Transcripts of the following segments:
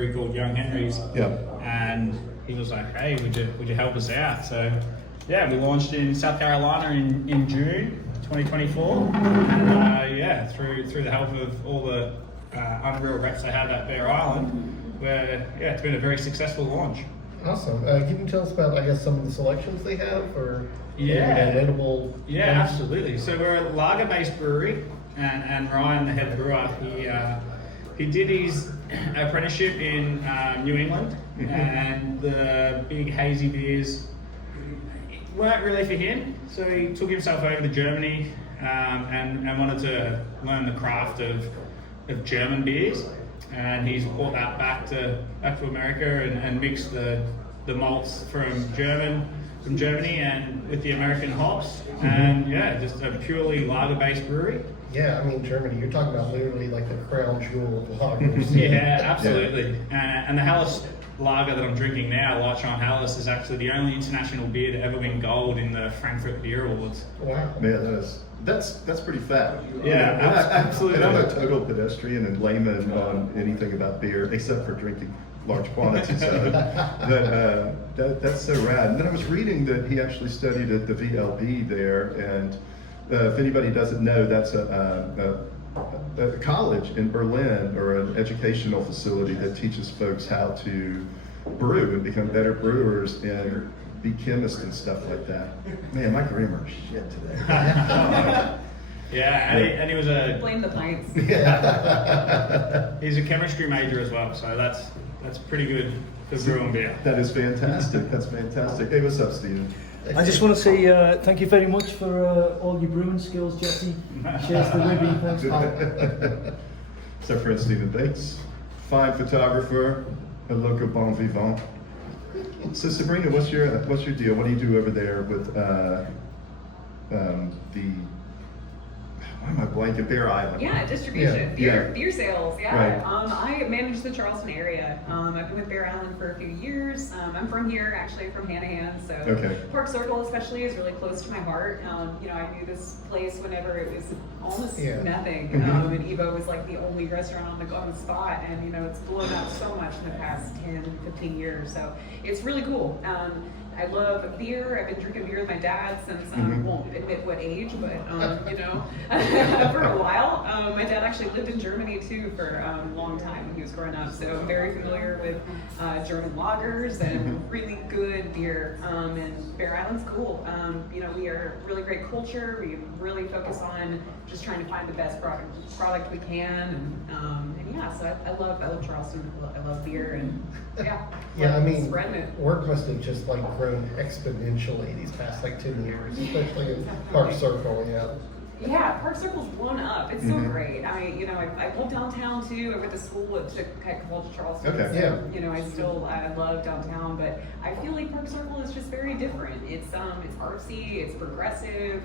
brewery called Young Henry's. Yeah. And he was like, hey, would you help us out? So yeah, we launched in South Carolina in June 2024. And through the help of all the unreal reps I had at Bear Island, it's been a very successful launch. Awesome. Can you tell us about, I guess, some of the selections they have, or notable? Yeah, absolutely. So we're a lager-based brewery, and Ryan, the head brewer, he did his apprenticeship in New England, and the big hazy beers weren't really for him. So he took himself over to Germany and wanted to learn the craft of German beers. And he's brought that back to America and mixed the malts from Germany and with the American hops, and just a purely lager-based brewery. Yeah, I mean, Germany, you're talking about literally like the crown jewel of lagers. Yeah, absolutely. And the Helles lager that I'm drinking now, Lightshine Helles, is actually the only international beer to ever win gold in the Frankfurt Beer Awards. Wow. Man, that's pretty fat. Yeah, absolutely. And I'm a total pedestrian and layman on anything about beer, except for drinking large quantities of it. But that's so rad. And then I was reading that he actually studied at the VLB there, and if anybody doesn't know, that's a college in Berlin, or an educational facility that teaches folks how to brew and become better brewers and be chemists and stuff like that. Man, my grammar is shit today. And he was blame the pints. He's a chemistry major as well, so that's pretty good for brewing beer. That is fantastic. That's fantastic. Hey, what's up, Stephen? I just want to say thank you very much for all your brewing skills, Jesse. Cheers to Wibby. Thanks, pal. It's our friend Stephen Bates, fine photographer, a local bon vivant. So Sabrina, what's your deal? What do you do over there with why am I blanking? Bear Island. Yeah, distribution, beer sales. Yeah, Right. I manage the Charleston area. I've been with Bear Island for a few years. I'm from here, actually from Hanahan, so Park Circle especially is really close to my heart. I knew this place whenever it was almost nothing, and Evo was like the only restaurant on the spot, and it's blown up so much in the past 10, 15 years. So it's really cool. I love beer. I've been drinking beer with my dad since I won't admit what age, but for a while. My dad actually lived in Germany too for a long time when he was growing up, so I'm very familiar with German lagers and really good beer. And Bear Island's cool. We are a really great culture. We really focus on just trying to find the best product we can, so I love Charleston. I love beer, and I mean, spreading it. Work must have just like grown exponentially these past like 10 years, especially in Park Circle. Yeah, Park Circle's blown up. It's so great. I love downtown too. I went to school at Charleston. Okay. So, I love downtown, but I feel like Park Circle is just very different. It's artsy, it's progressive,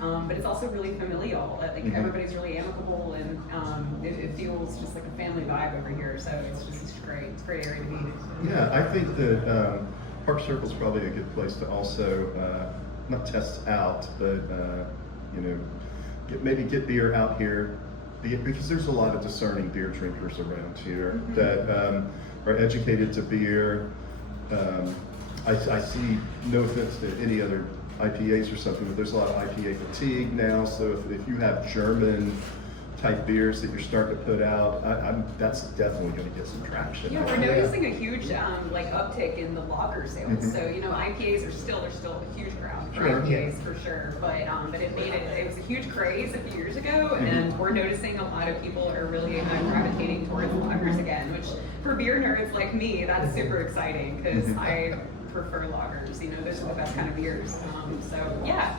but it's also really familial. Everybody's really amicable, and it feels just like a family vibe over here. So it's great. It's a great area to be. Yeah, I think that Park Circle is probably a good place to also not test out, but get beer out here, because there's a lot of discerning beer drinkers around here that are educated to beer. I see, no offense to any other IPAs or something, but there's a lot of IPA fatigue now. So if you have German type beers that you're starting to put out, that's definitely going to get some traction. Yeah, we're noticing a huge uptick in the lager sales. So IPAs are still a huge crowd for IPAs for sure, but it was a huge craze a few years ago, and we're noticing a lot of people are really gravitating towards lagers again, which for beer nerds like me, that's super exciting because I prefer lagers. Those are the best kind of beers.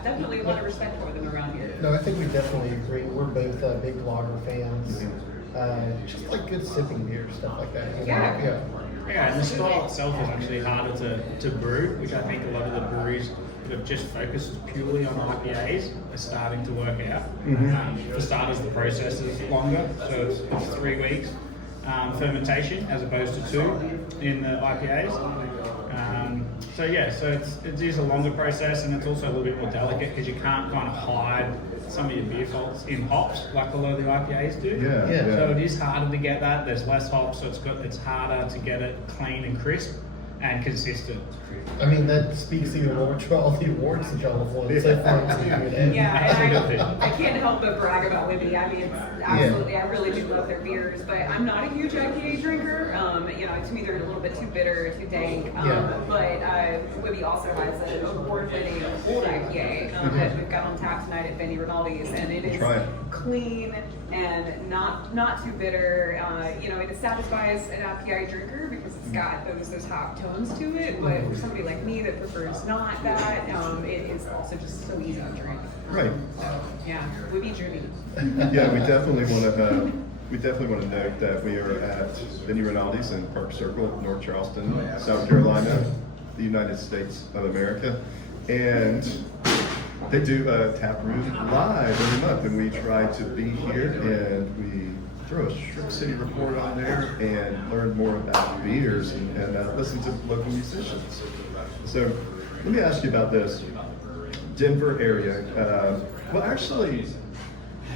Definitely a lot of respect for them around here. No, I think we definitely agree. We're both big lager fans. Just like good sipping beer, stuff like that. Yeah, and the style itself is actually harder to brew, which I think a lot of the breweries that have just focused purely on IPAs are starting to work out. For starters, the process is longer, so it's 3 weeks. fermentation as opposed to 2 in the IPAs. So it is a longer process, and it's also a little bit more delicate because you can't kind of hide some of your beer faults in hops like a lot of the IPAs do. Yeah. So it is harder to get that. There's less hops, so it's harder to get it clean and crisp and consistent. I mean, that speaks even more to all the awards that y'all have won so far too. You know? Yeah, and I can't help but brag about Wibby. I mean, absolutely, I really do love their beers, but I'm not a huge IPA drinker. To me, they're a little bit too bitter, too dank. But Wibby also has an award-winning old IPA that we've got on tap tonight at Benny Rinaldi's, and it is clean and not too bitter. It satisfies an IPA drinker because it's got those hop tones to it. But for somebody like me that prefers not that, it is also just so easy to drink. Right. Wibby Jimmy. Yeah, we definitely want to note that we are at Benny Rinaldi's in Park Circle, North Charleston, South Carolina, the United States of America, and they do a TapRoom Live every month, and we try to be here and we throw a Strip City report on there and learn more about beers and listen to local musicians. So let me ask you about this Denver area.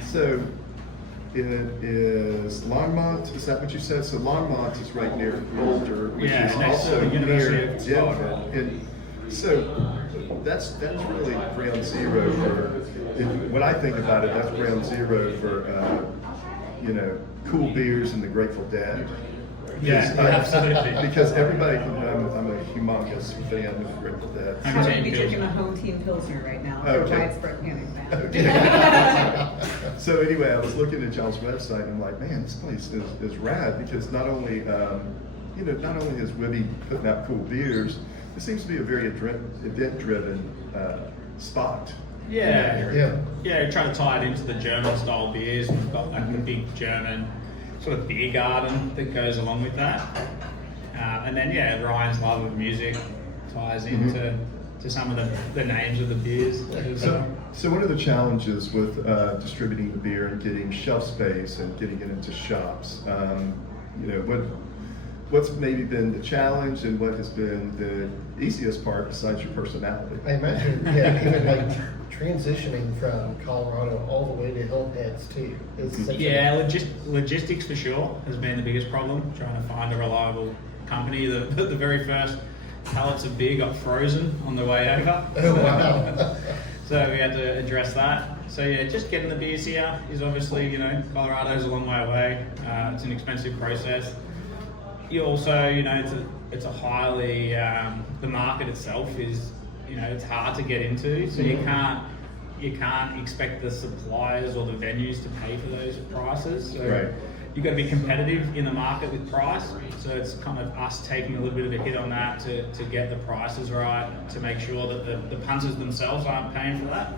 So it is Longmont, is that what you said? So Longmont is right near Boulder, which is also near Denver. And so that's really ground zero for, when I think about it, that's ground zero for, cool beers and the Grateful Dead. Absolutely. Because everybody, I'm a humongous fan of the Grateful Dead. I'm going to be drinking a home team Pilsner right now. Okay. Widespread panic now. So anyway, I was looking at y'all's website and I'm like, man, this place is rad because not only is Wibby putting out cool beers, it seems to be a very event-driven spot. Trying to tie it into the German style beers. We've got like the big German sort of beer garden that goes along with that. And then Ryan's love of music ties into some of the names of the beers. So one of the challenges with distributing the beer and getting shelf space and getting it into shops, what's maybe been the challenge and what has been the easiest part besides your personality? I imagine, even like transitioning from Colorado all the way to Hillheads too. Logistics for sure has been the biggest problem. Trying to find a reliable company. The very first pallets of beer got frozen on the way over. Oh wow! So we had to address that. So just getting the beers here is obviously, Colorado's a long way away. It's an expensive process. You also, it's a highly, the market itself is, it's hard to get into. So you can't expect the suppliers or the venues to pay for those prices. So you've got to be competitive in the market with price. So it's kind of us taking a little bit of a hit on that to get the prices right, to make sure that the punters themselves aren't paying for that.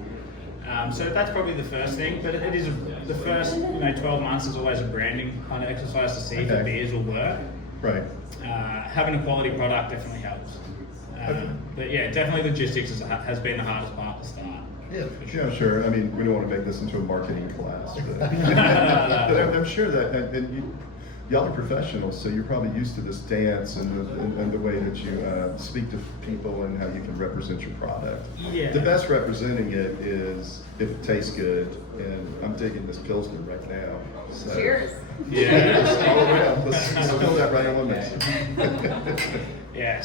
So that's probably the first thing, but it is the first 12 months is always a branding kind of exercise to see if the beers will work. Right. Having a quality product definitely helps. But definitely logistics has been the hardest part to start. Yeah, sure. I mean, we don't want to make this into a marketing class, but, but I'm sure that y'all are professionals, so you're probably used to this dance and the way that you speak to people and how you can represent your product. Yeah. The best representing it is if it tastes good, and I'm digging this Pilsner right now. So, Cheers. All around. Let's spill that right on the mix.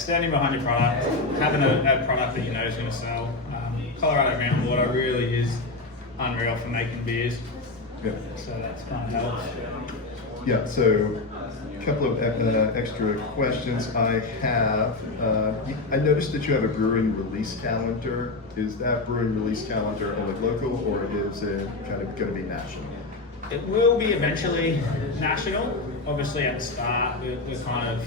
Standing behind your product, having a product that you know is going to sell. Colorado groundwater really is unreal for making beers. Yeah. So that's kind of helps. Yeah, so a couple of extra questions I have. I noticed that you have a brewing release calendar. Is that brewing release calendar only local, or is it kind of going to be national? It will be eventually national. Obviously at the start, we're kind of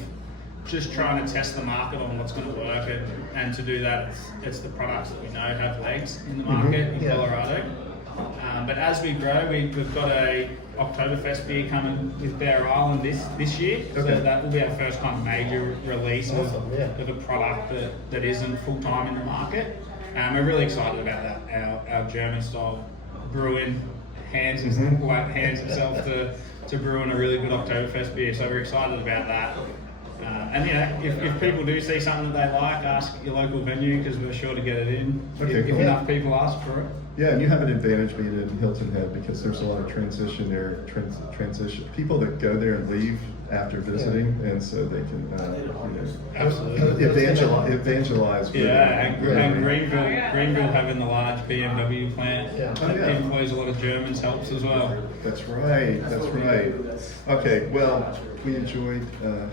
just trying to test the market on what's going to work, and to do that, it's the products that we know have legs in the market in Colorado. But as we grow, we've got a Oktoberfest beer coming with Bear Island this year. So that will be our first kind of major release of a product that isn't full time in the market. We're really excited about that. Our German style brewing hands himself to to brewing a really good Oktoberfest beer. So we're excited about that. And if people do see something that they like, ask your local venue because we're sure to get it in. Okay, if cool. enough people ask for it. Yeah, and you have an advantage being in Hilton Head because there's a lot of transition there, transition people that go there and leave after visiting, and so they can Absolutely. evangelize. And Greenville, Oh, yeah. Greenville having the large BMW plant Yeah. Oh, yeah. employs a lot of Germans, helps as well. That's right. That's right. Okay. Well, we enjoyed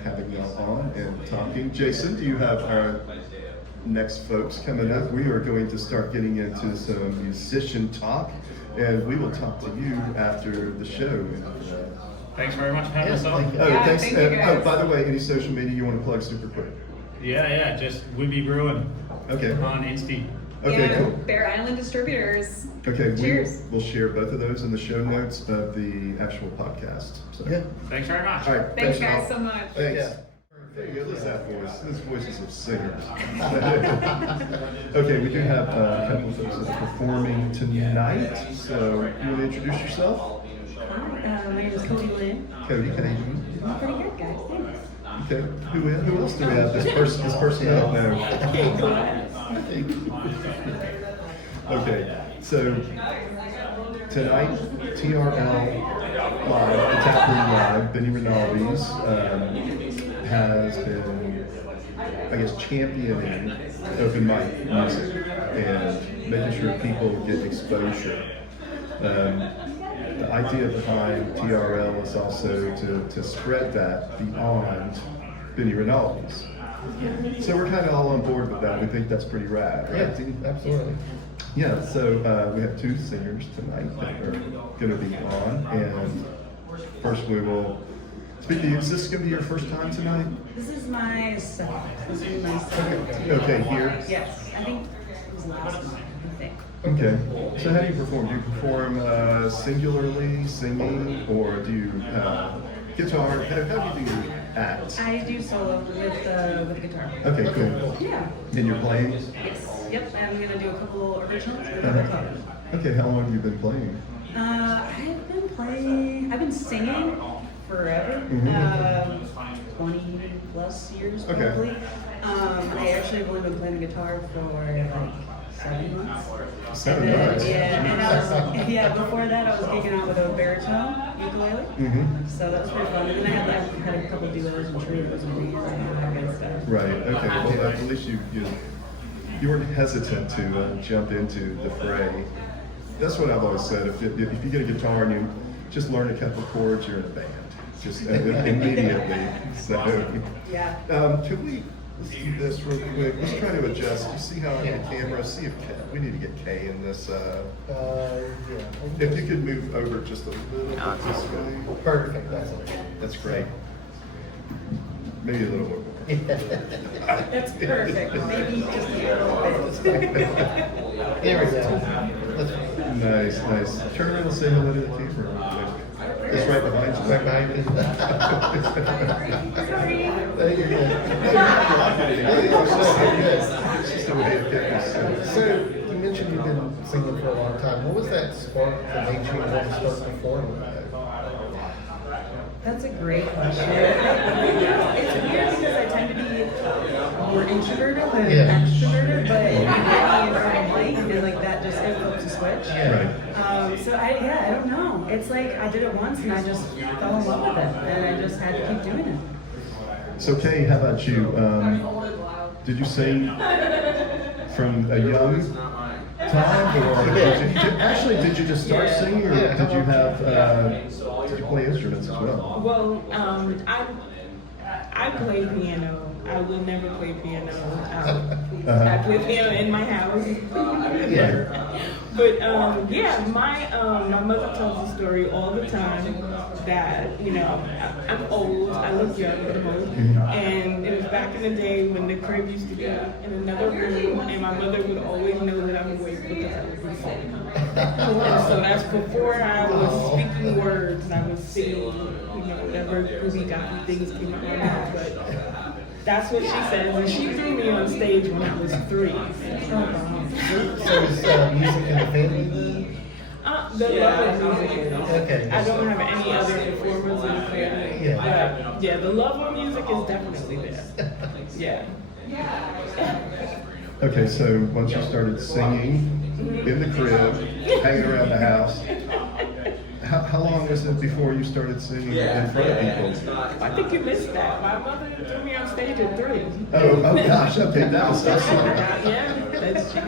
having y'all on and talking. Jason, do you have our next folks coming up? We are going to start getting into some musician talk, and we will talk to you after the show. Thanks very much for having us on. thank you. Oh, Yeah, thanks. thank you, guys. By the way, any social media you want to plug super quick? Yeah, just Wibby Brewing Okay. on Insta. Okay, yeah, cool. Bear Island Distributors. Okay, Cheers. we'll share both of those in the show notes of the actual podcast. So. Yeah. Thanks very much. All right. Thanks y'all. guys so much. Thanks. Yeah. There you go. Listen to that voice. Those voices of singers. Okay, we do have a couple of folks that are performing tonight. So, you want to introduce yourself? Hi, my name is Cody Lynn. Cody, can I'm pretty good, guys. Thanks. Okay. Who else do we have? This person I don't know. Okay, go ahead. Okay, so tonight, TRL Live, the TapRoom Live, Benny Rinaldi's has been, I guess, championing open mic music and making sure people get exposure. The idea behind TRL is also to spread that beyond Benny Rinaldi's. So we're kind of all on board with that. We think that's pretty rad, right? Dean? Absolutely. Yeah, so we have two singers tonight that are going to be on, and first we will speak to you. Is this going to be your first time tonight? This is my second. This is my second. Okay, here? Yes, I think it was last month, I think. Okay. So how do you perform? Do you perform singularly, singing, or do you guitar? How do you do your act? I do solo with guitar. Okay, cool. Yeah. And you're playing? Yes. Yep. I'm gonna do a couple originals and a couple covers. Okay, how long have you been playing? I've been singing forever. 20 plus years Okay. probably. I actually have only been playing the guitar for like 7 months. 7 And then- months? Yeah, and I was, before that I was gigging out with a baritone ukulele. Mm-hmm. So that was pretty fun. And then I had a couple duos and trios and reeds and all that kind of stuff. Right. Okay. Well, at least you weren't hesitant to jump into the fray. That's what I've always said. If you get a guitar and you just learn a couple chords, you're in a band. Just immediately. So, Yeah. Could we let's do this real quick? Let's try to adjust. You see how on the camera? See if we need to get Kay in this. Yeah. If you could move over just a little bit this way. Perfect. That's it. That's great. Maybe a little more. That's perfect. Maybe just a little bit. There we go. That's Nice. Turn around and say hello to the camera real quick. It's right behind you. right behind me. Sorry. There you go. It's just a way of getting us. So, you mentioned you've been singing for a long time. What was that spark that made you want to start performing? That's a great question. It's weird because I tend to be more introverted than extroverted, but you get me in front of a mic and like that just flips a switch. Right. So I don't know. It's like I did it once and I just fell in love with it, and I just had to keep doing it. So Kay, how about you? Did you sing from a young time, or did you just start singing, or did you have did you play instruments as well? Well, I play piano. I will never play piano. I play piano in my house. But yeah, my mother tells the story all the time that I'm old. I look young, but I'm old. And it was back in the day when the crib used to be in another room, and my mother would always know that I'm awake because I would be singing. And so that's before I was speaking words. I was singing, whatever groovy gospel things came out of my mouth. But that's what she says, and she threw me on stage when I was 3. So is music in the family then? The love of music is. Okay. I don't have any other performers in the family. Yeah. But yeah, the love of music is definitely there. Yeah. Okay, so once you started singing in the crib, hanging around the house, how long was it before you started singing in front of people? I think you missed that. My mother threw me on stage at 3. Oh gosh, okay, that was so smart.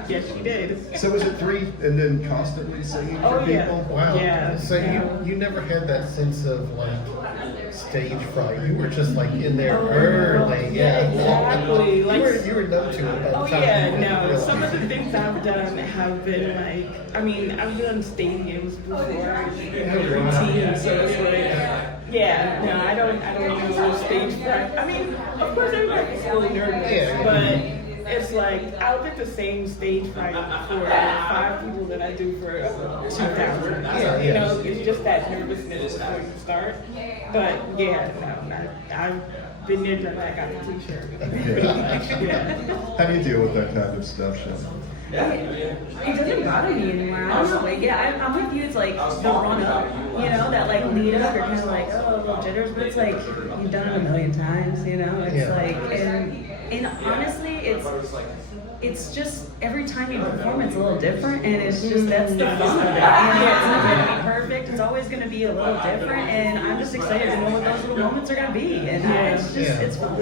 Yes, she did. So was it 3 and then constantly singing for Oh, yeah. people? Wow. Yeah. So you never had that sense of like stage fright. You were just like in there early. Yeah, exactly. You were numb to it by the Oh time yeah, you no. realized. Some of the things I've done have been like, I mean, I've done stadiums before, routines, so it's like, yeah, no, I don't know stage fright. I mean, of course everybody's really nervous, but it's like I'll get the same stage fright for 5 people that I do for 2,000. You know, it's just that nervousness before you start. But yeah, no, I've been there, done that, got the t-shirt. Yeah. How do you deal with that kind of stuff, Sean? It doesn't bother me anymore, honestly. Yeah, I'm with you. It's like the run up, you know, that like lead up. You're kind of like, oh, a little jitters, but it's like you've done it a million times, you know. It's like, and honestly, it's just every time you perform, it's a little different, and it's just that's the fun of it. And it's not gonna be perfect. It's always gonna be a little different, and I'm just excited to know what those little moments are gonna be, and it's just it's fun.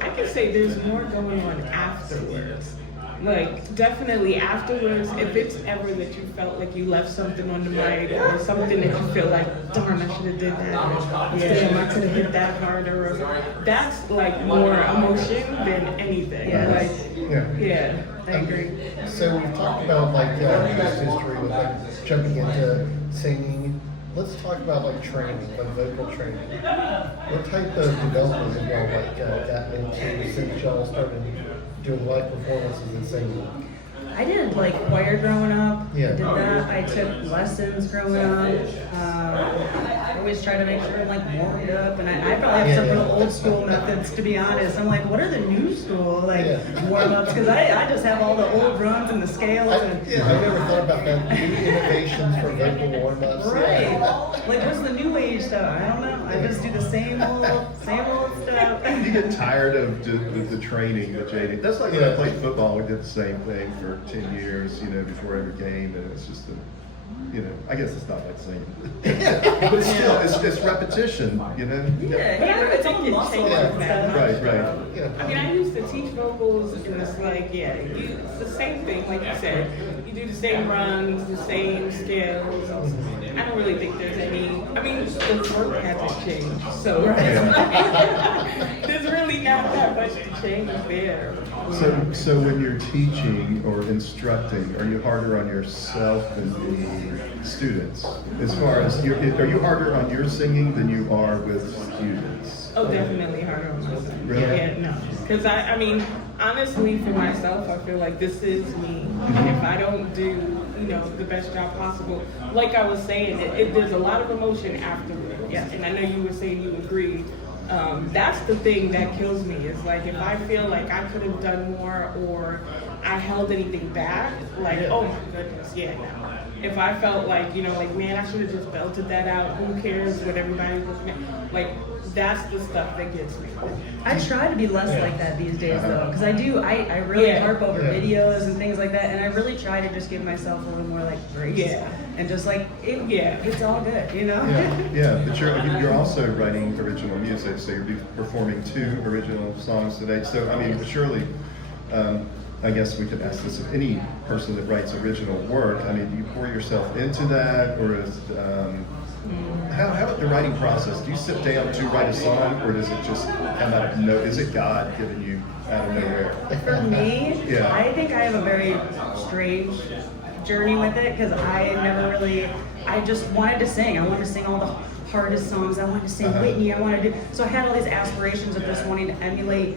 I can say there's more going on afterwards. Like, definitely afterwards, if it's ever that you felt like you left something on the mic or something that you feel like, darn, I should have did that. Damn, I could have hit that harder. Or, that's like more emotion than anything. Yeah, I agree. So we've talked about like your history with like jumping into singing. Let's talk about like training, like vocal training. What type of development have y'all like gotten into since y'all started doing live performances and singing? I did like choir growing up. Yeah. I did that. I took lessons growing up. I always try to make sure I'm like warmed up, and I probably have some real old school methods, to be honest. I'm like, what are the new school like warm ups? Because I just have all the old drums and the scales. I've never thought about that. New innovations for vocal warm ups. Right. Like, what's the new age stuff? I don't know. I just do the same old stuff. You get tired of the training that JD. That's like when I played football. We did the same thing for 10 years, you know, before every game, and it's just I guess it's not like singing, but still, it's repetition, you know. It's all muscle and stuff. Right. I mean, I used to teach vocals, and it's like, it's the same thing, like you said. You do the same runs, the same scales. I don't really think there's any. I mean, the work hasn't changed, so there's really not that much to change there. So when you're teaching or instructing, are you harder on yourself than the students? As far as are you harder on your singing than you are with students? Oh, definitely harder on myself. Really? Yeah, no. Because I mean, honestly, for myself, I feel like this is me. And if I don't do, the best job possible, like I was saying, there's a lot of emotion afterwards. Yeah. And I know you were saying you agree. That's the thing that kills me, is like if I feel like I could have done more or I held anything back, like, oh my goodness, no. If I felt like, man, I should have just belted that out, who cares what everybody's looking at, like, that's the stuff that gets me. I try to be less like that these days, though, because I really harp over videos and things like that, and I really try to just give myself a little more like grace, and just like it's all good, But you're also writing original music, so you'll be performing 2 original songs today. So I mean, surely, I guess we could ask this of any person that writes original work. I mean, do you pour yourself into that, or is how the writing process? Do you sit down to write a song, or does it just come out of nowhere? Is it God giving you out of nowhere? For me, I think I have a very strange journey with it, because I just wanted to sing. I wanted to sing all the hardest songs. I wanted to sing Whitney. So I had all these aspirations of just wanting to emulate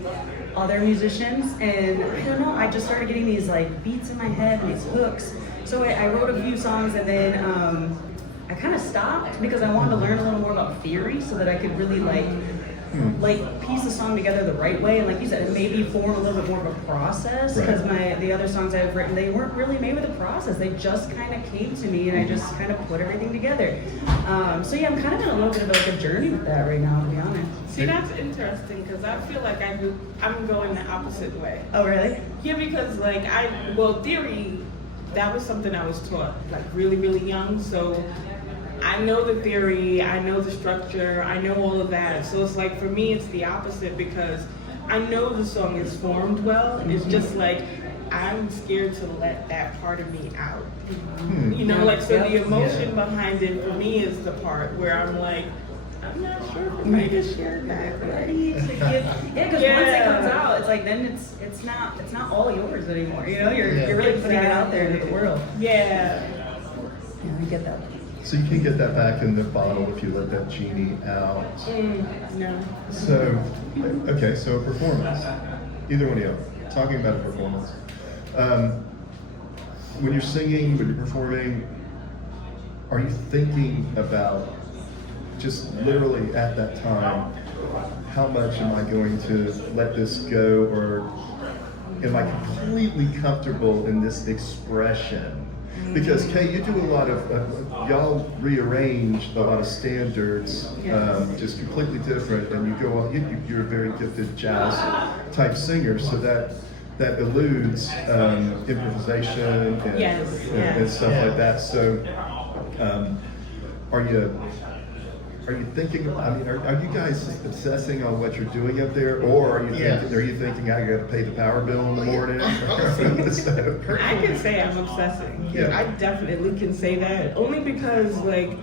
other musicians, and I don't know, I just started getting these like beats in my head and these hooks. So I wrote a few songs, and then I kind of stopped because I wanted to learn a little more about theory so that I could really like like piece the song together the right way, and like you said, maybe form a little bit more of a process, because the other songs I've written, they weren't really made with a process. They just kind of came to me, and I just kind of put everything together. So yeah, I'm kind of in a little bit of like a journey with that right now, to be honest. See, that's interesting, because I feel like I'm going the opposite way. Oh really? Yeah, because like theory, that was something I was taught like really, really young. So I know the theory, I know the structure, I know all of that. So it's like, for me, it's the opposite, because I know the song is formed well. It's just like, I'm scared to let that part of me out. You know, like, so the emotion behind it for me is the part where I'm like, I'm not sure if I'm ready to share that. Ready to give. Yeah, because once it comes out, it's like then it's not all yours anymore. You know, you're really putting it out there into the world. Yeah. Yeah, I get that. So you can get that back in the bottle if you let that genie out. No. So, okay, so a performance. Either one of you, talking about a performance. When you're singing, when you're performing, are you thinking about just literally at that time, how much am I going to let this go, or am I completely comfortable in this expression? Because Kay, you do a lot of, y'all rearrange a lot of standards, just completely different, and you go, you're a very gifted jazz type singer, so that eludes improvisation and stuff like that. So, are you thinking? I mean, are you guys obsessing on what you're doing up there, or are you thinking I got to pay the power bill in the morning? I can say I'm obsessing. Yeah. I definitely can say that, only because like,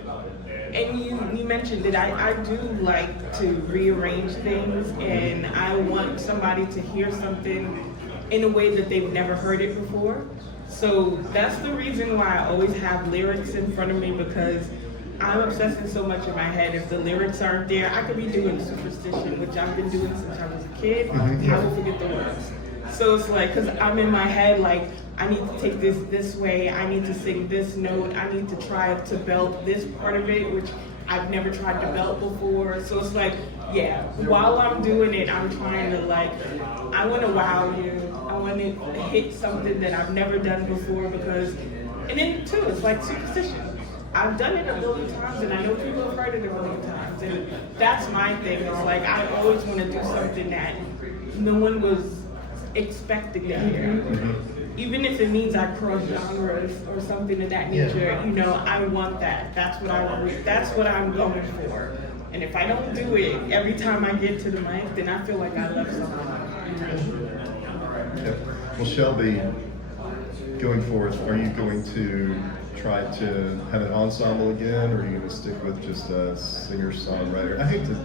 and you mentioned it. I do like to rearrange things, and I want somebody to hear something in a way that they've never heard it before. So that's the reason why I always have lyrics in front of me, because I'm obsessing so much in my head. If the lyrics aren't there, I could be doing Superstition, which I've been doing since I was a kid. I will forget the words. So it's like, because I'm in my head, like, I need to take this way, I need to sing this note, I need to try to belt this part of it, which I've never tried to belt before. So it's like, while I'm doing it, I'm trying to like, I want to wow you. I want to hit something that I've never done before, because, and then too, it's like Superstition. I've done it a million times, and I know people have heard it a million times, and that's my thing. It's like, I always want to do something that no one was expecting to hear. Even if it means I cross genres or something of that nature, you know, I want that. That's what I want. That's what I'm going for. And if I don't do it every time I get to the mic, then I feel like I left something. Well, Shelby, going forth, are you going to try to have an ensemble again, or are you going to stick with just a singer-songwriter? I hate to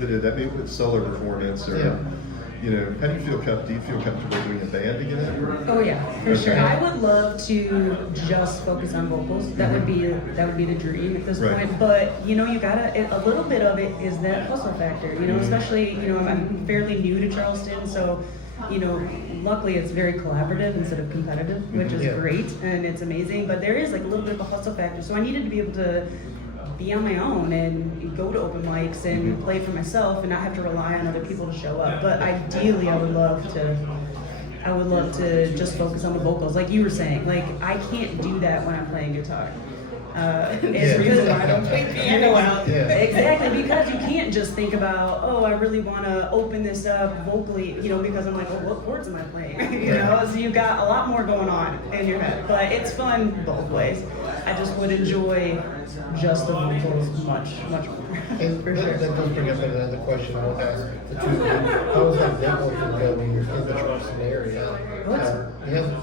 put it, I mean, with solo performance, or you know, how do you feel? Do you feel comfortable doing a band again? Oh yeah, for sure. I would love to just focus on vocals. That would be the dream at this point. But you know, you gotta. A little bit of it is that hustle factor. You know, especially I'm fairly new to Charleston, so luckily it's very collaborative instead of competitive, which is great and it's amazing. But there is like a little bit of a hustle factor, so I needed to be able to be on my own and go to open mics and play for myself and not have to rely on other people to show up. But ideally, I would love to just focus on the vocals, like you were saying. Like I can't do that when I'm playing guitar. It's the reason why I don't play piano out. Exactly, because you can't just think about, I really want to open this up vocally, because I'm like, what chords am I playing? So you've got a lot more going on in your head. But it's fun both ways. I just would enjoy just the vocals much more. And that does bring up another question I want to ask the two of you. How is that networking going in the Charleston area?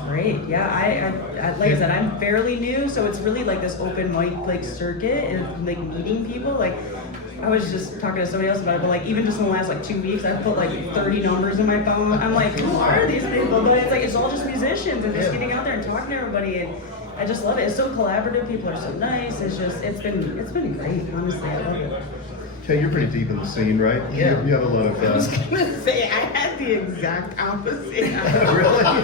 Great. Yeah, I like I said, I'm fairly new, so it's really like this open mic circuit and like meeting people. Like I was just talking to somebody else about it, but like even just in the last 2 weeks, I put 30 numbers in my phone. I'm like, who are these people? But it's like it's all just musicians and just getting out there and talking to everybody, and I just love it. It's so collaborative. People are so nice. It's been great. Honestly, I love it. Kay, you're pretty deep in the scene, right? Yeah. You have a lot of. I was gonna say I had the exact opposite. Really?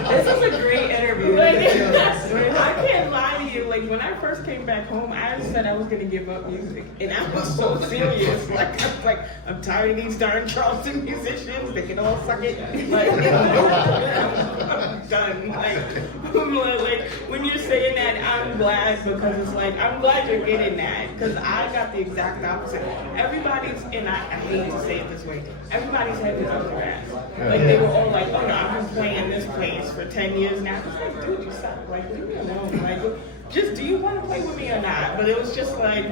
This is a great interview. Like, I can't lie to you. Like when I first came back home, I said I was gonna give up music, and I was so serious. Like I'm tired of these darn Charleston musicians. They can all suck it. Like I'm done. Like when you're saying that, I'm glad because it's like I'm glad you're getting that because I got the exact opposite. Everybody's, and I hate to say it this way, everybody's head is up their ass. Like they were all like, oh no, I've been playing this place for 10 years now. It's like, dude, you suck. Like, leave me alone. Like, just do you want to play with me or not? But it was just like,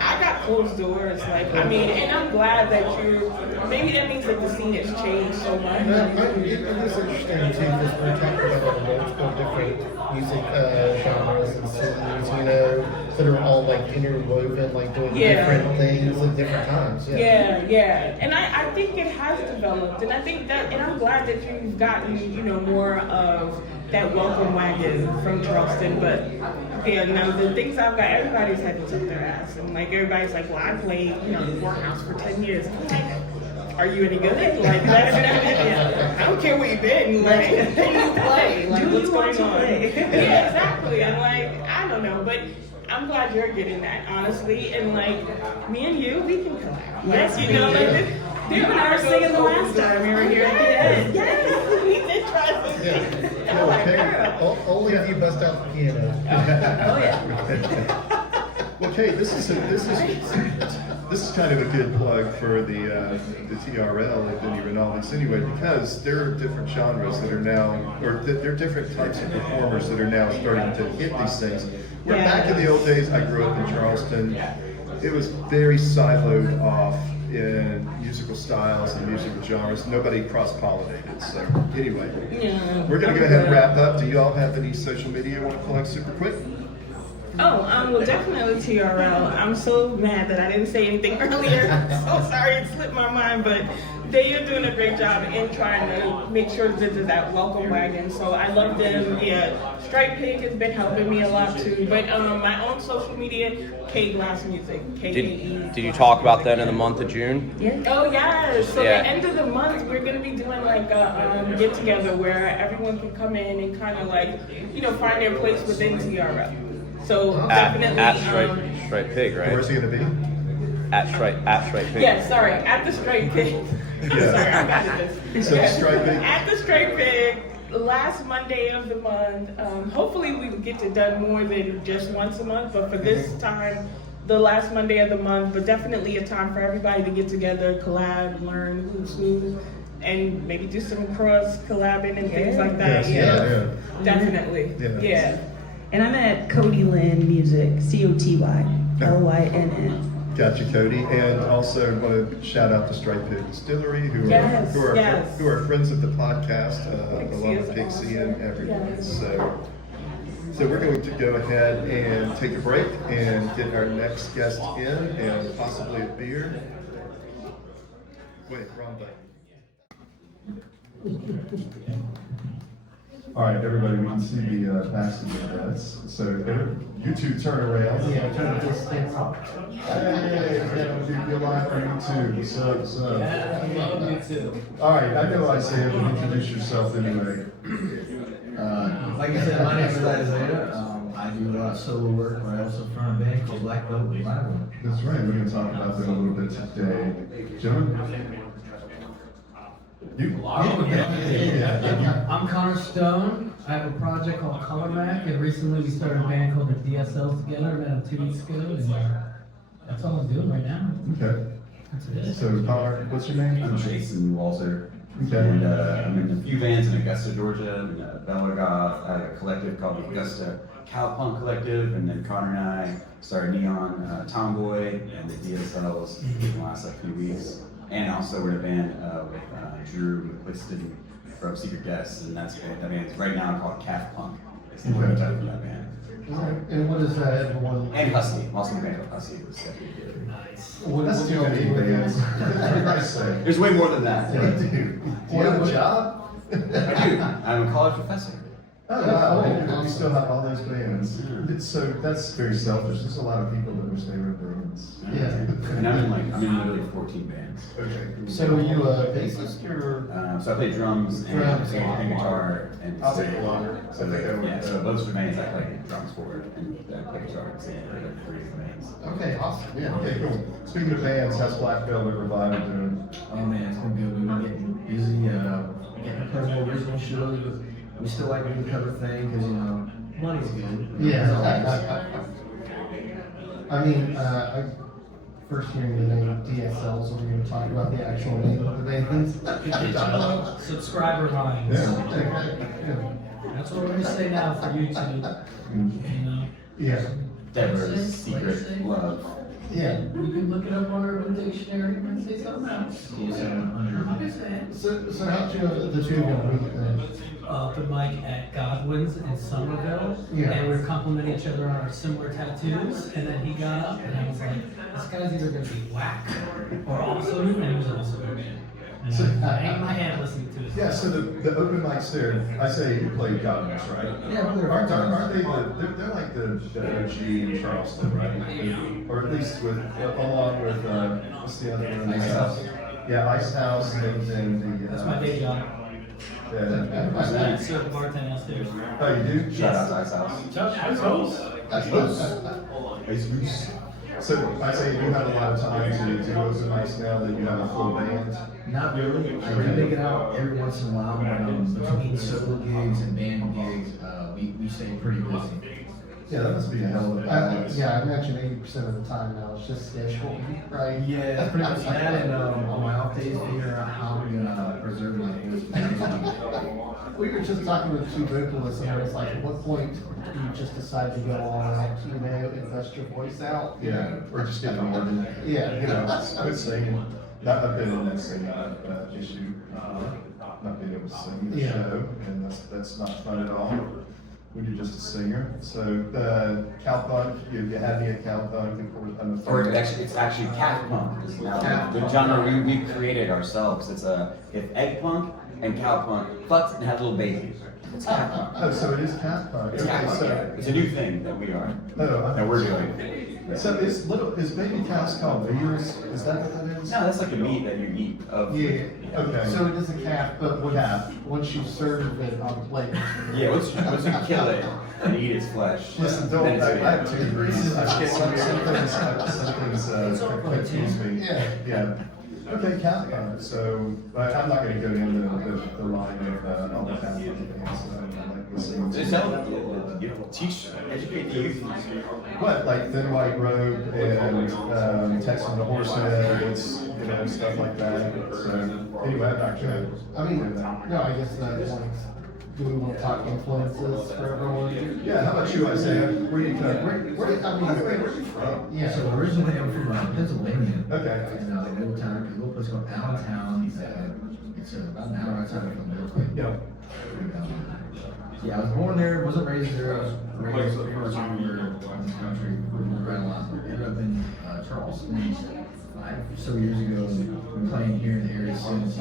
I got closed doors. Like, I mean, and I'm glad that maybe that means that the scene has changed so much. It is interesting too because we're talking about multiple different music genres and scenes, you know, that are all like interwoven, like doing different things at different times. Yeah. And I think it has developed, and I think that, and I'm glad that you've gotten, you know, more of that welcome wagon from Charleston, but yeah, no, the things I've got, everybody's head was up their ass, and like everybody's like, well, I played, you know, the courthouse for 10 years. I'm like, are you any good? Like, I don't care where you've been. Like, can you play? Like, what's going on? Yeah, exactly. I'm like, I don't know, but I'm glad you're getting that, honestly, and like, me and you, we can collab. Yes, you know, like, you and I were singing the last time we were here at the end. Yes, we did try something. Only if you bust out the piano. Oh yeah. Well, Kay, this is kind of a good plug for the TRL at Vinny Rinaldi's anyway, because there are different genres that are now, or there are different types of performers that are now starting to hit these things. Where back in the old days, I grew up in Charleston, it was very siloed off in musical styles and musical genres. Nobody cross-pollinated. So anyway, we're going to go ahead and wrap up. Do you all have any social media you want to plug super quick? Oh, well, definitely TRL. I'm so mad that I didn't say anything earlier. I'm so sorry, it slipped my mind, but they are doing a great job in trying to make sure that there's that welcome wagon. So I love them. Yeah, Stripe Pig has been helping me a lot too. But my own social media, K Glass Music. K-A-E. Did you talk about that in the month of June? Yeah. Oh yes. So Yeah. the end of the month, we're gonna be doing like a get together where everyone can come in and kind of like, you know, find their place within TRL. So definitely At Stripe Pig, right? Where's he going to be? At Stripe Pig. Yeah, sorry, at the Stripe Pig. I'm sorry, I got this. So Stripe Pig. At the Stripe Pig, last Monday of the month. Hopefully we get it done more than just once a month, but for this time, the last Monday of the month, but definitely a time for everybody to get together, collab, learn who's who, and maybe do some cross collabing and things like that. Yeah. Definitely. Yeah. And I'm at Cody Lynn Music, COTYLYNN. Gotcha, Cody. And also want to shout out to Stripe Pig Distillery, who are friends of the podcast, along with Pixie and everyone. Yes. So we're going to go ahead and take a break and get our next guest in, and possibly a beer. Wait, wrong button. All right, everybody, we can see the backs of your heads. So you two turn around. Yeah, trying to just stand up. Hey, you're live on YouTube. So. I love you too. All right, I know Isaiah, but introduce yourself anyway. Like I said, my name is Isaiah. I do solo work, but I also from a band called Black Boat Revival. That's right, we're going to talk about that a little bit today. Gentlemen? You? I'm Connor Stone. I have a project called Color Mac, and recently we started a band called the DSLs together. Met them 2 weeks ago, and that's all I'm doing right now. Okay. That's it. So, Connor, what's your name? I'm Jason Walter, Okay. and I'm in a few bands in Augusta, Georgia, and Belagoth. I have a collective called the Augusta Cowpunk Collective, and then Connor and I started Neon Tomboy and the DSLs in the last few weeks. And also we're in a band with Drew McQuiston from Secret Guests, and that band's right now called Calf Punk. It's the prototype of that band. And what is that, everyone? And Husky, also the band called Husky was That's too many bands. Everybody say. There's way more than that. Do you have a job? I do. I'm a college professor. Oh, wow, we still have all those bands. So that's very selfish. There's a lot of people that wish they were in bands. Yeah. And I'm in literally 14 bands. Okay. So are you a bassist or? So I play drums and guitar and I'll take sing. a longer. So those are the bands I play drums for and play guitar and sing for the 3 bands. Okay, awesome. Yeah. Okay, cool. Speaking of bands, how's Black Velvet Revival doing? Oh man, it's been good. We've been getting busy, getting a couple more original shows, but we still like doing the cover thing because, money's good. Yeah. I mean, I first hearing the name DSLs, we're going to talk about the actual name of the band. Subscriber lines. Yeah. That's what we're gonna say now for YouTube. You know. Yeah. Deborah's Secret Love. Yeah. You can look it up on Urban Dictionary and say something else. I'm just saying. So how'd you the two of you meet then? Open mic at Godwin's in Somerville, Yeah. and we were complimenting each other on our similar tattoos. And then he got up, and I was like, "This guy's either gonna be whack or awesome," and he was awesome. And So- I hang my head listening to his. Yeah, so the open mics there, I say you played Godwin's, right? Yeah, Aren't they they're like the OG in Charleston, right? Or at least with, along with, what's the other one? Ice House. Yeah, Ice House and then the. That's my day job. Yeah. Serve the bartender downstairs. Oh, you do? Shout out to Ice House. Ice House. So I say you have a lot of time to do open mics now that you have a full band. Not really. We make it out every once in a while, but between solo gigs and band gigs, we stay pretty busy. Yeah, that must be a hell of a balance. Yeah, I imagine 80% of the time now it's just schedule, right? Yeah, that's pretty much that, and on my off days, figuring out how I'm gonna preserve my voice. We were just talking with two vocalists, and it was like, at what point do you just decide to go all out, invest your voice out? Yeah, or just get on. Yeah. You know, quit singing. I've been in that singing issue, not being able to sing the Yeah. show, and that's not fun at all when you're just a singer. So, cowpunk, you had me at cowpunk, of course, I'm a Or fan. it's actually cat punk. Is now the genre we created ourselves. It's if egg punk and cow punk fucked and had a little baby. It's cat punk. Oh, so it is cowpunk. It's cat punk. Yeah. It's a new thing that we are. That we're doing. So is baby cows called veers? Is that what that is? No, that's like the meat that you eat. Yeah. Okay. So it is a calf, but once you serve it on a plate. Yeah, once you kill it and eat its flesh. Listen, then don't, it's I good. have 2 degrees. Some things confuse me. Yeah. Okay, cowpunk. So, I'm not gonna go into the line of all the cowpunk bands that I like listening to. Just tell teach, educate the youth. What, like Thin White Robe and Text on the Horseheads, stuff like that. So, anyway, I'm not gonna. I mean, no, I guess do we want to talk influences for everyone? Yeah, how about you, Isaiah? Where you from? Where are you from? Yeah. So originally I'm from Pennsylvania. Okay. And a little place called Allentown. It's about an hour outside of Philadelphia. Yeah. Yeah, I was born there, wasn't raised there. I was raised pretty much everywhere in the country. Moved around a lot. I ended up in Charleston 5 or so years ago. Been playing here in the area since.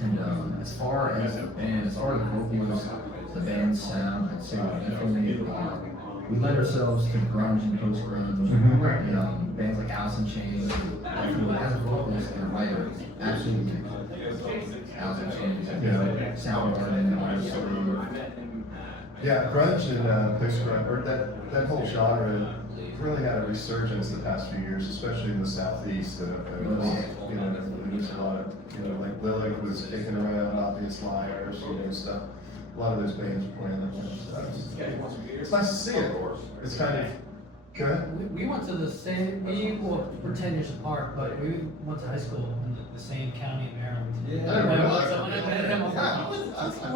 And as far as the band, as far as the vocals, the band sound, I'd say definitely we led ourselves to grunge and post-grunge. Bands like Alice in Chains, definitely as a vocalist and a writer, absolutely. Alice in Chains, Soundgarden, obviously. Yeah, grunge and post-grunge, or that whole genre really had a resurgence the past few years, especially in the southeast. There was a lot of, like Lilith was kicking around, Obvious Liars, stuff. A lot of those bands were playing that kind of stuff. It's nice to see it. It's kind of, go ahead. We went to the same, we're 10 years apart, but we went to high school in the same county in Maryland. So when I met him, I was like,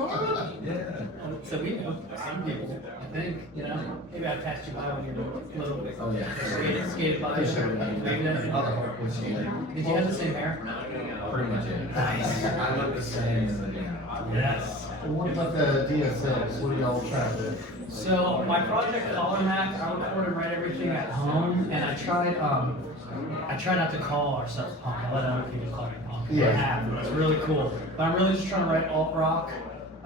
yeah. So we know some people, I think, maybe I passed you by when you were little bit. Oh, yeah. Skated by. Did you have the same hair? Pretty much it. Nice. I look the same as the band. Yes. What about the DSLs? What do y'all try to do? So my project Color Mac, I record and write everything at home, and I try not to call ourselves punk. I let other people call it punk. Yeah. It's really cool. But I'm really just trying to write alt rock.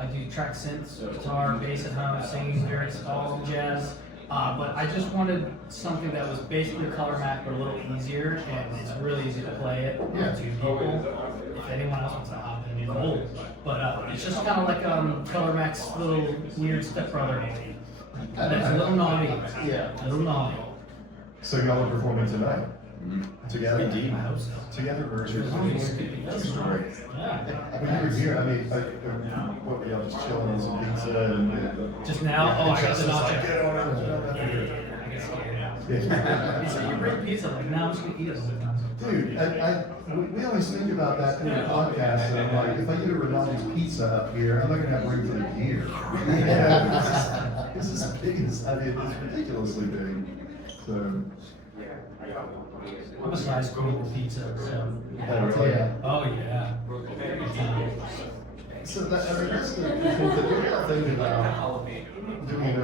I do track synths, guitar, bass at home, singing, lyrics, all jazz. But I just wanted something that was basically color map but a little easier, and it's really easy to play it to people. If anyone else wants to hop in, it's old. But it's just kind of like Color Mac's little weird stepbrother. And it's a little naughty. Yeah, a little naughty. So y'all are performing tonight? Together? Indeed. I hope so. Together or Yeah. when you were here, I mean, what were y'all just chilling on some pizza and Just now? Oh, I got the nacho. Get on it. He said, you bring pizza, like, now I'm just gonna eat it. Dude, we always think about that in the podcast, and I'm like, if I get a Rinaldi's pizza up here, I'm not gonna have room for the beer. This is big as, I mean, it's ridiculously big, so. I'm a size queen with pizza, so. Oh, yeah. So that, I mean, that's the real thing about doing it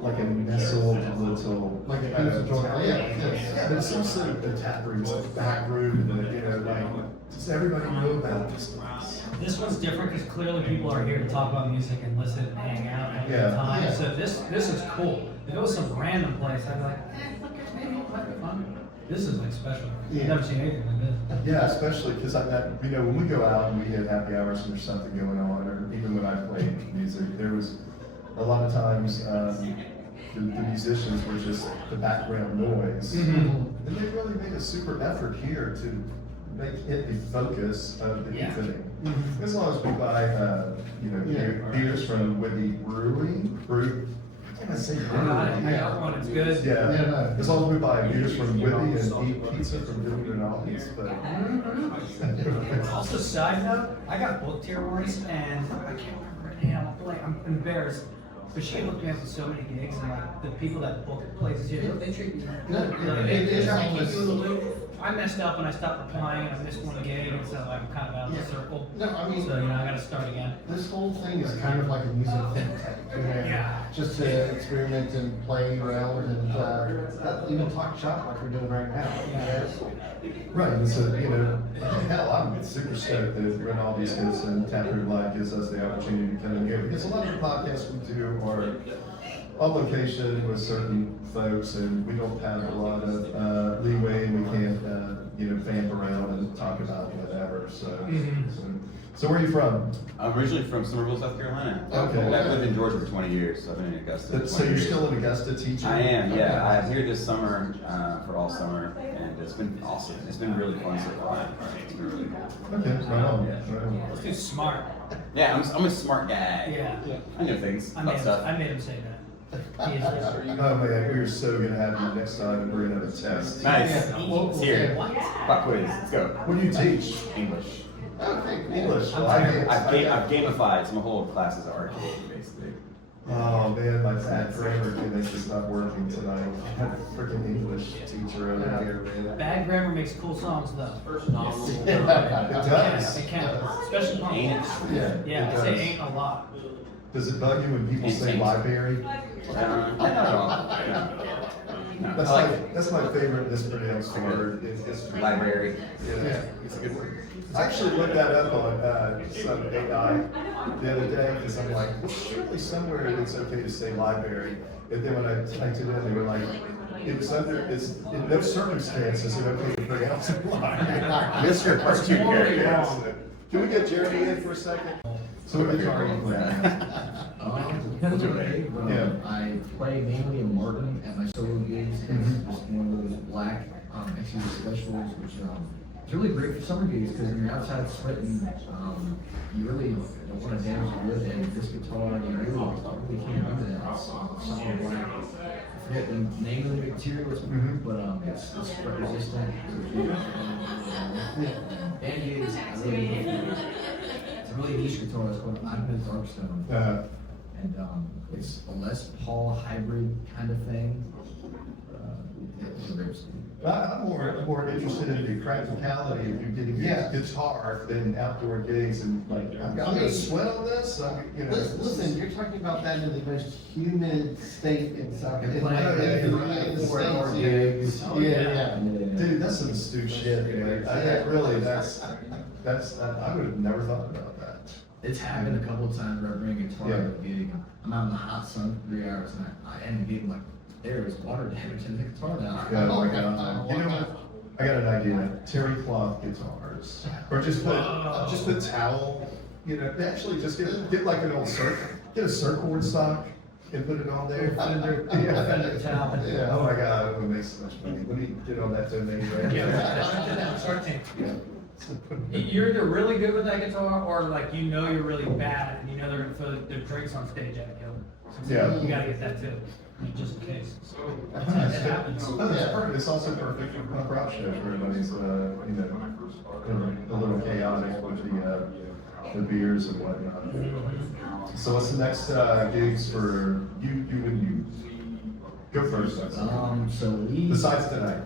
like a nestled little, Like a pizza joint. yeah, but it's also the tap room, it's like back room, and like, does everybody know about this place? This one's different because clearly people are here to talk about music and listen and hang out and have a good time. Yeah. So this is cool. If it was some random place, I'd be like, maybe it might be fun. This is like special. Yeah. I've never seen anything like this. Yeah, especially because when we go out and we hit happy hours and there's something going on, or even when I played music, there was a lot of times the musicians were just the background noise. And they really made a super effort here to make it the focus of the evening. As long as we buy, beers from Wibby Brewing. Can I say brewing? Yeah, one, it's good. Yeah, as long as we buy beers from Wibby and eat pizza from Wibby Rinaldi's, but. Also, side note, I got booked here once, and I can't remember her name. I'm embarrassed. But she hooked me up with so many gigs, and like the people that book places here, they treat me good. They try to keep you in the loop. I messed up when I stopped replying, and I missed one gig, and so I'm kind of out of the circle. No, I mean, So, I got to start again. this whole thing is kind of like a music think tank. Yeah. Just to experiment and play around and even talk shop like we're doing right now. Right, and so, hell, I'm super stoked that Rinaldi's gives and TapRoomLive gives us the opportunity to come in here, because a lot of the podcasts we do are on location with certain folks, and we don't have a lot of leeway, and we can't, vamp around and talk about whatever, so where are you from? I'm originally from Somerville, South Carolina. Okay. I've lived in Georgia for 20 years, so I've been in Augusta. But, so you're still in Augusta teaching? I am, yeah. I'm here this summer for all summer, and it's been awesome. It's been really fun so far. It's been really cool. Okay, right on. This dude's smart. Yeah, I'm a smart guy. Yeah. I know things I about stuff. made him say that. He is Oh man, we are so gonna have you next time, and we're gonna have a test. Nice. Yeah. It's here. What? Pop quiz. Let's go. What do you teach? English. Okay, English. Well, I've gamified, so my whole class is arcade, basically. Oh man, my bad grammar connection is not working tonight. I have a freaking English teacher over here, man. Bad grammar makes cool songs, though. It does. It can, especially punk. Ain't it? Yeah, it I say does. ain't a lot. Does it bug you when people say Ain't. library? Not at all. No. That's my favorite mispronounced word in history. Library. Yeah, it's a good word. I actually looked that up on some AI the other day, because I'm like, well, surely somewhere it's okay to say library. And then when I typed it in, they were like, it's in no circumstances is it okay to pronounce it library. Mr. Cartoon character. Yeah, so, can we get Jeremy in for a second? So what are you talking about? Depends on the day, but Yeah. I play mainly in Martin at my solo gigs. It's just one of those black XU specials, which is really great for summer gigs because when you're outside sweating, you really don't want to damage the wood, and this guitar, you really can't do that. It's something like, I forget the name of the material, but it's sweat resistant. And gigs, I really it's a really niche guitar. It's called Ibanez Darkstone. And it's a Les Paul hybrid kind of thing. I'm more interested in the practicality of you getting a guitar than outdoor gigs and like, I'm gonna sweat on this, you know. Listen, you're talking about that in the most humid state in South Yeah, Dude, that's some stupid shit, man. I would have never thought about that. It's happened a couple of times where I bring a guitar to a gig. I'm out in the hot sun for 3 hours and I end the gig like, there is water damage in the guitar now. Yeah, oh my God. You know what? I got an idea. Terry cloth guitars, or just put towel. You know, actually just get like an old get a surfboard stock and put it on there. Fender towel. Yeah. Oh my God, it would make so much money. Let me get on that domain right Yeah, Shark Tank. You're either really good with that guitar, or like you know you're really bad, and you know they're gonna throw their drinks on stage at you. So Yeah. you gotta get that too, just in case. It happens. Oh, that's perfect. It's also perfect for punk rock shows where everybody's, you know, a little chaotic with the beers and whatnot. So what's the next gigs for you and you? Go first. Besides tonight.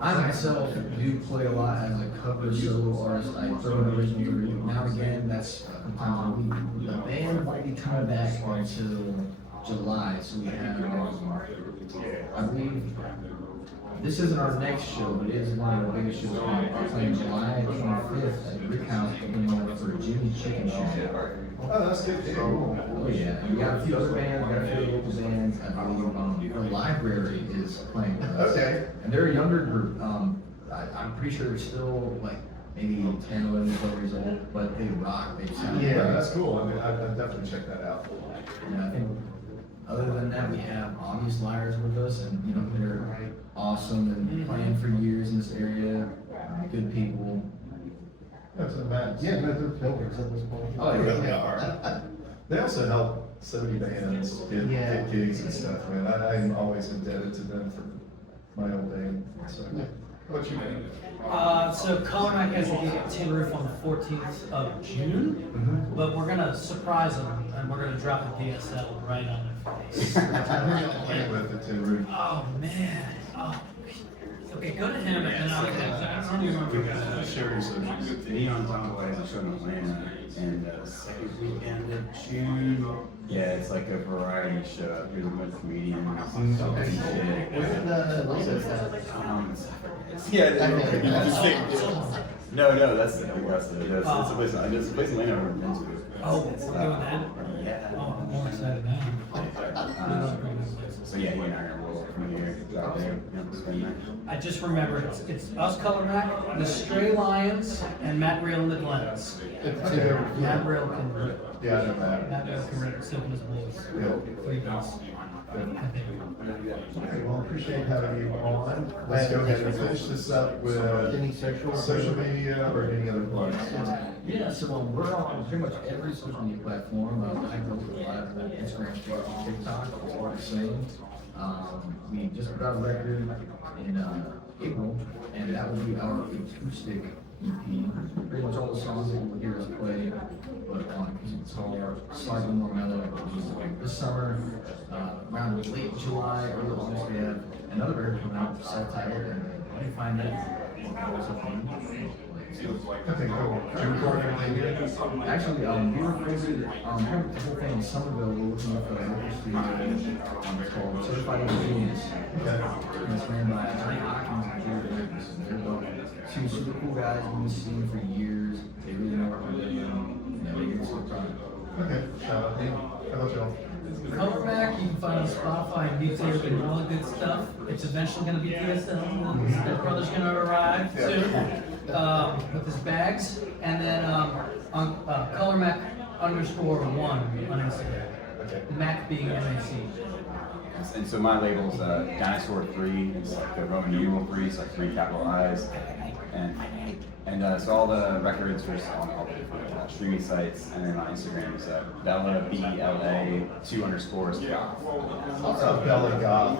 I myself do play a lot as a cover solo artist. I throw an original now and again. That's sometimes a week. The band might be coming back until July, so we have, I believe, this isn't our next show, but it is one of our biggest shows. We're playing July 25th at Brick House, opening up for Jimmy's Chicken Shack. Oh, that's good. Oh yeah, we got a few other bands, we got a few local bands. I believe the library is playing with us. Okay. And they're a younger group. I'm pretty sure they're still like maybe 10, 11, 12 years old, but they rock. They sound Yeah, great. that's cool. I mean, I'd definitely check that out. And I think other than that, we have Obvious Liars with us, and you know they're awesome and playing for years in this area. Good people. That's a mess. Yeah, no, they're builders at this point. Oh, They yeah. really are. They also help so many bands get gigs and stuff, man. I'm always indebted to them for my old band. So, what you mean? So Color Mac has a gig at Tin Roof on the 14th of June, but we're gonna surprise them, and we're gonna drop a DSL right on their face. With the Tin Roof. Oh man, oh. Okay, go to him and then I'll send you one for guys. Share your socials. Neon Tomboy has a show in Atlanta, and second weekend of June. Yeah, it's like a variety show. You're the most comedians. No, that's the Augusta. It's a place. It's a place in Atlanta I've never been to. Oh, we're doing that? Yeah. Oh, I'm more excited now. So yeah, he and I are roll from here out there. Spend that. I just remembered, it's us, Color Mac, the Stray Lions, and Matt Real and the Glens. Matt Real can, Yeah, I know that. Matt Real can rip Silk in his blues. Yeah. 3 piece. Okay, well, appreciate having you on. Let's go ahead and finish this up with Any social media or any other plugs. Yeah, so we're on pretty much every social media platform. I go live on Instagram, Facebook, TikTok, it's all the same. We just put out a record in April, and that will be our acoustic EP. Pretty much all the songs that you'll hear us play, but on acoustic guitar, slightly more mellow. This summer, around late July, early August, we have another record coming out, self-titled, and when you find that, Okay, cool. Did you record everything here? actually, we recorded the whole thing in Somerville. We're looking up a local studio. It's called Certified Genius. Okay. And it's ran by Johnny Hawkins and Jared Davis. And they're both two super cool guys who've been singing for years. They really know what they're doing. They get some product. Okay, shout out. How about y'all? Color Mac, you can find on Spotify and YouTube and all the good stuff. It's eventually gonna be DSL. That brother's gonna arrive soon with his bags. And then on Color Mac _1 on Instagram. Okay. Mac being MAC. And so my label's Dinosaur 3. It's like the Roman numeral 3, so like 3 capital I's. And so all the records are on all the different streaming sites, and then my Instagram is Bella BLA 2_. What's up, Bella Goth?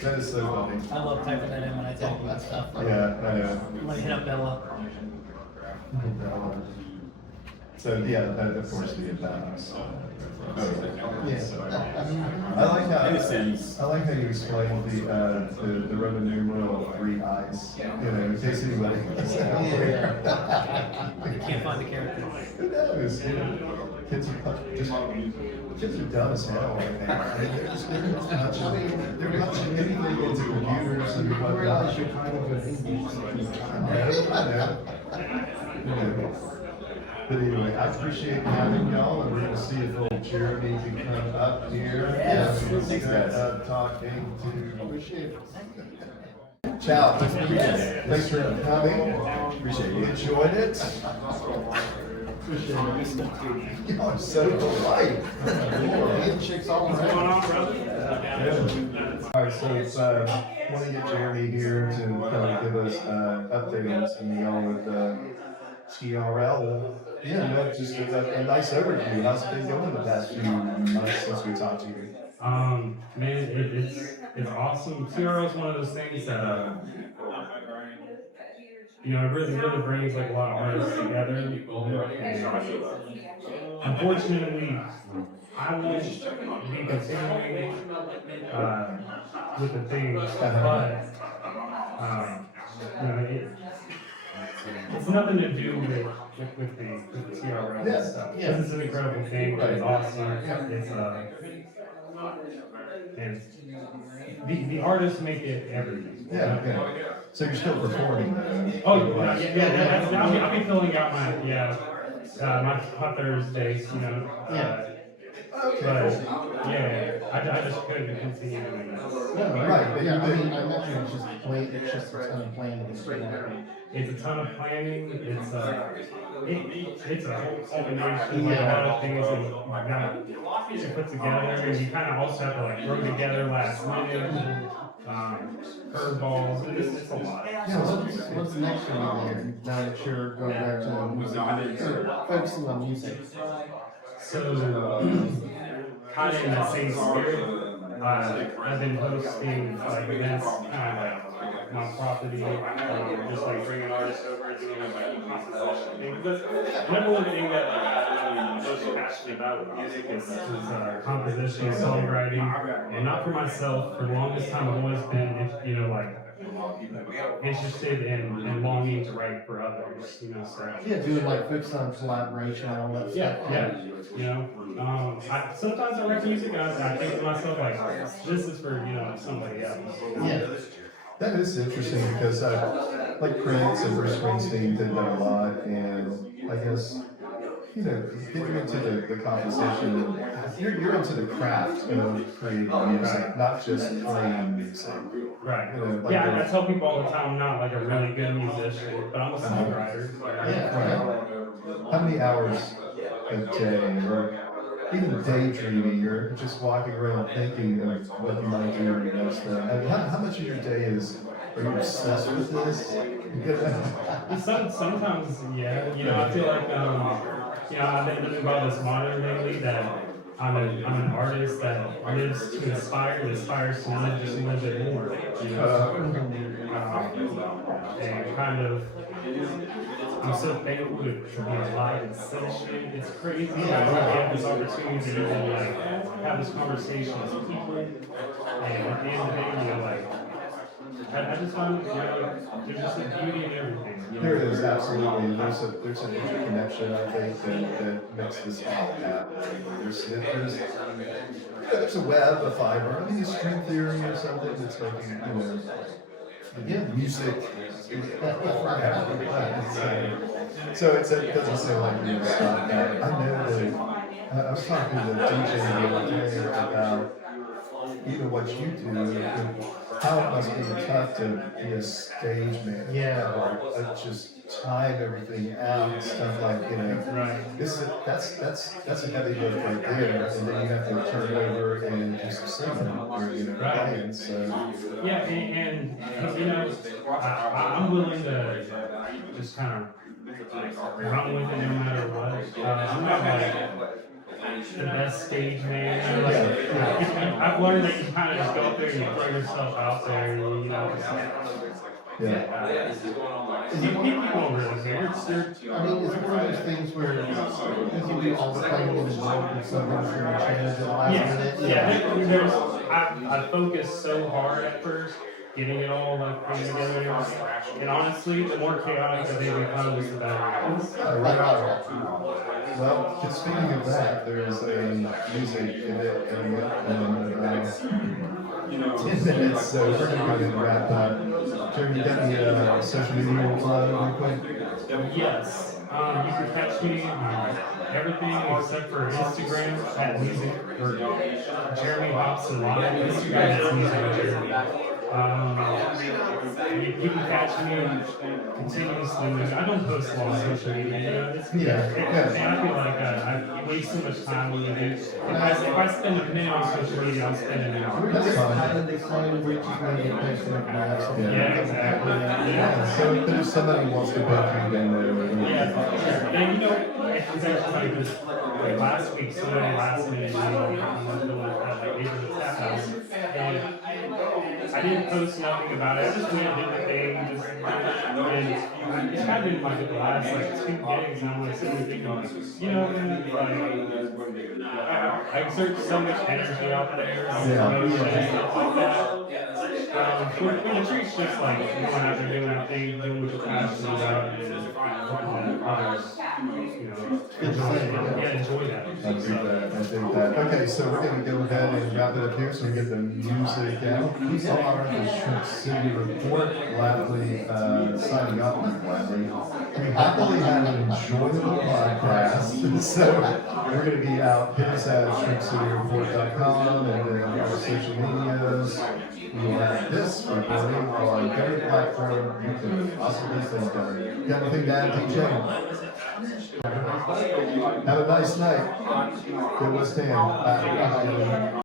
That is so funny. I love typing that in when I type that stuff. Yeah, I know. I'm gonna hit up Bella. So yeah, of course the balance. I like how you explained the Roman numeral 3 eyes. You know, in case anybody is out there. You can't find the character. Who knows? You know, kids are dumb as hell right now. I mean, they're punching anything into computers and whatnot. I know. But anyway, I appreciate having y'all, and we're going to see if old Jeremy can come up here. Yes. Thanks, guys. Talking to. Appreciate it. Ciao. Thanks for coming. Appreciate it. Enjoyed it. Y'all are so polite. Handshakes all around. All right, so it's want to get Jeremy here to kind of give us update on some y'all with TRL. Yeah, no, just a nice overview. How's it been going the past few months since we talked to you? Man, it's awesome. TRL is one of those things that you know, it really brings like a lot of artists together. Unfortunately, I won't be continuing with the things, but you know, it's nothing to do with the TRL stuff. Yeah. This is an incredible thing. It's awesome. It's and the artists make it everything. Yeah. So you're still performing? Oh yeah. I'll be filling out my Thursdays. You know. Okay. But yeah, I just couldn't continue doing that. No, right, but yeah, I mean, I imagine it's just a ton of planning. It's a ton of planning. It's a whole combination of a lot of things that you got to put together, and you kind of also have to like throw together last minute curveballs. It's a lot. Yeah, what's next for you there? Now that you're going back to music, focusing on music. So, kind of in that same spirit, I've been hosting like events, kind of like my property, just like bringing artists over and doing like composition thing. Because the number one thing that I'm most passionate about with music is composition, songwriting, and not for myself. For the longest time, I've always been, you know, like interested in longing to write for others, you know. So Yeah, doing like focus on collaboration and all that stuff. yeah, you know. Sometimes I write music and I think to myself like, this is for, you know, somebody else. Yeah. That is interesting because like Prince and Bruce Springsteen did that a lot, and I guess, you know, getting into the composition, you're into the craft of creating music, not just playing music. Right. You know, like I tell people all the time I'm not like a really good musician, but I'm a songwriter. Right. How many hours a day, or even daydreaming, or just walking around thinking of what you might do next day? I mean, how much of your day are you obsessed with this? Sometimes, yeah. You know, I feel like, you know, I've been living by this motto lately that I'm an artist that lives to inspire, that aspires to live just a little bit more. You know, and kind of, I'm so thankful to be alive and session. It's crazy how I have this opportunity to even like have this conversation with people, and at the end of the day, you know, like I just find, you know, there's just a beauty in everything. You know? There is, absolutely. There's an interconnection, I think, that makes this all happen. There's a web, a fiber. I mean, string theory or something that's making, you know, music. So it doesn't sound like you stop that. I know that I was talking to the DJ the other day about even what you do, how it must be tough to be a stage manager. Yeah. Or just time everything out and stuff like, you know. Right. That's a heavy lift right there, and then you have to turn it over and do some singing or, you know, playing. So yeah, and you know, I'm willing to just kind of run with it no matter what. I'm not like the best stage man. Like, I've learned that you kind of just go up there and you throw yourself out there, and you know. People don't really care. there, I mean, is it one of those things where, because you do all the planning and development, and some things are gonna change at the last minute? I focused so hard at first, getting it all like put together, and honestly, the more chaotic that they become, the better. Well, speaking of that, there's a music event coming up in about 10 minutes, so we're going to go ahead and wrap up. Jeremy, you got any social media real quick? Yes. You can catch me on everything except for Instagram at music or Jeremy Hobson Live. Instagram is music Jeremy. You can catch me continuously. I don't post a lot on social media. And I feel like I waste so much time when I do. If I spend a minute on social media, I'm spending an hour. Yeah, exactly. Yeah, so if somebody wants to book you, then And you know, it's actually funny because like last week, somebody last minute, I'm doing like neighborhood tap house, and I didn't post nothing about it. I just went and did the thing, and it's kind of been like the last like 2 gigs, and I'm like sitting there thinking, you know, like I exert so much energy out there, and stuff like that. When the treat's just like going out there doing our thing, doing what you're passionate about, and working that others, you know, enjoy that. I think that. Okay, so we're going to go ahead and wrap it up here so we get the music out. We are the Shrimp City Report, gladly signing up. We happily had an enjoyable podcast, so we're going to be out. Hit us at shrimpcityreport.com and then on our social medias. We have this recording on every platform you can possibly think of. Got anything to add, DJ? Have a nice night. Good with Stan. Bye.